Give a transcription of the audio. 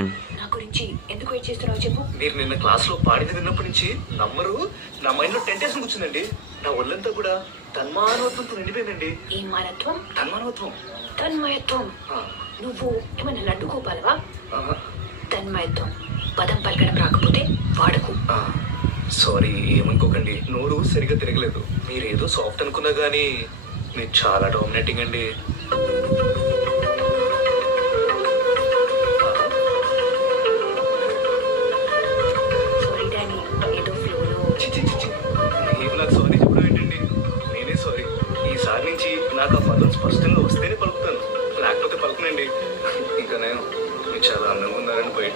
పెట్టండి. నా గురించి ఎందుకు వెయిట్ చేస్తున్నావు చెప్పు. మీరు నిన్న క్లాస్ లో పాడింది విన్నప్పటి నుంచి నమ్మరు, నా మైండ్ లో టెంటేషన్ కూర్చుందండి. నా ఒళ్ళంతా కూడా తన్మానవత్వంతో నిండిపోయిందండి. ఏం మానత్వం? తన్మానవత్వం. తన్మయత్వం. నువ్వు ఏమైనా లడ్డు గోపాలవా? ఆహా. తన్మయత్వం పదం పలకడం రాకపోతే వాడకు. సారీ, ఏమనుకోకండి, నోరు సరిగా తిరగలేదు. మీరేదో సాఫ్ట్ అనుకున్నా గానీ మీరు చాలా డామినేటింగ్ అండి. సారీ డానీ, ఏదో ఫ్లోలో. చిచి చిచి, మీరు నాకు సారీ చెప్పడం ఏంటండి? నేనే సారీ. ఈసారి నుంచి నాకు ఆ పదం స్పష్టంగా వస్తేనే పలుకుతాను, లేకపోతే పలుకునండి. ఇంకా నేను మీరు చాలా అందంగా ఉన్నారని పోయి